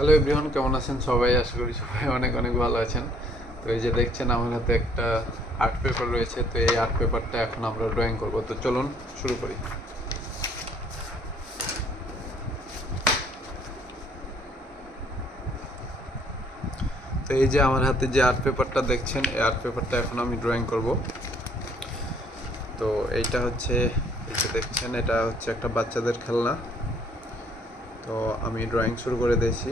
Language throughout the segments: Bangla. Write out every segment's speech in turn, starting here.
হ্যালো এভরিওয়ান, কেমন আছেন সবাই? আশা করি সবাই অনেক অনেক ভালো আছেন। তো এই যে দেখছেন আমার হাতে একটা আর্ট পেপার রয়েছে। তো এই আর্ট পেপারটা এখন আমরা ড্রয়িং করব। তো চলুন শুরু করি। তো এই যে আমার হাতে যে আর্ট পেপারটা দেখছেন, এই আর্ট পেপারটা এখন আমি ড্রয়িং করব। তো এইটা হচ্ছে, এই যে দেখছেন, এটা হচ্ছে একটা বাচ্চাদের খেলনা। তো আমি ড্রয়িং শুরু করে দিয়েছি।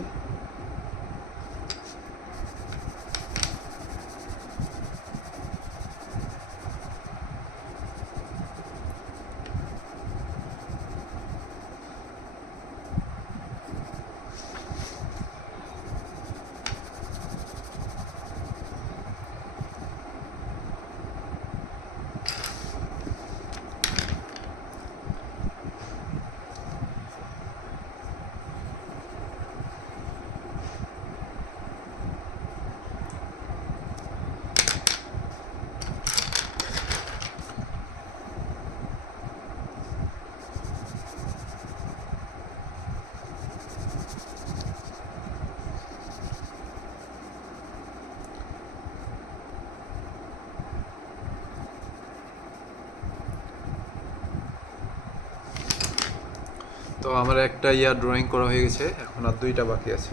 তো আমার একটা ড্রয়িং করা হয়ে গেছে, এখন আর দুইটা বাকি আছে।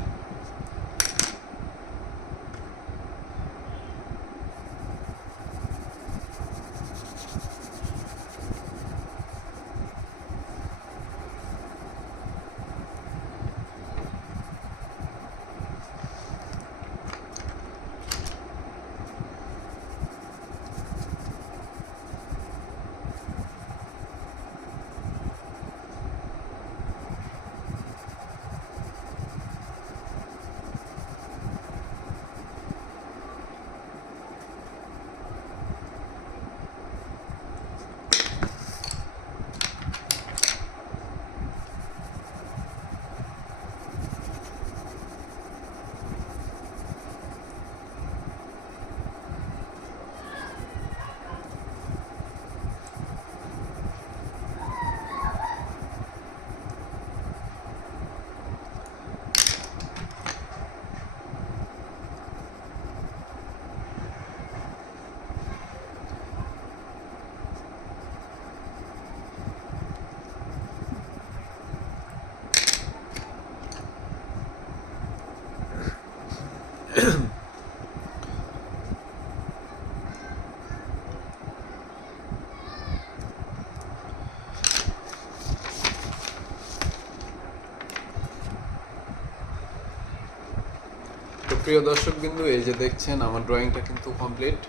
তো প্রিয় দর্শকবিন্দু, এই যে দেখছেন আমার ড্রয়িংটা কিন্তু কমপ্লিট।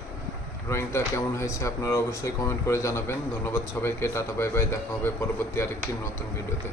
ড্রয়িংটা কেমন হয়েছে আপনারা অবশ্যই কমেন্ট করে জানাবেন। ধন্যবাদ সবাইকে। Tata, bye bye. দেখা হবে পরবর্তী আরেকটি নতুন ভিডিওতে।